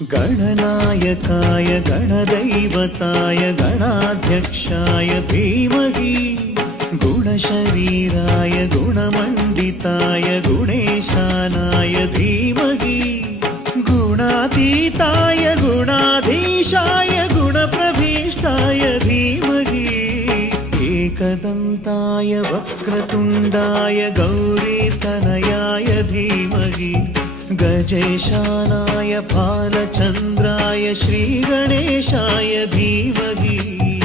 गणनायकाय गणदैवताय गणाध्यक्षाय धीमहि गुणशरीराय गुणमण्डिताय गुणेशानाय धीमहि गुणातीताय गुणाधीशाय गुणप्रभीष्टाय धीमहि एकदन्ताय वक्रतुण्डाय गौरीतनयाय धीमहि गजेशानाय फालचन्द्राय श्रीगणेशाय धीमहि।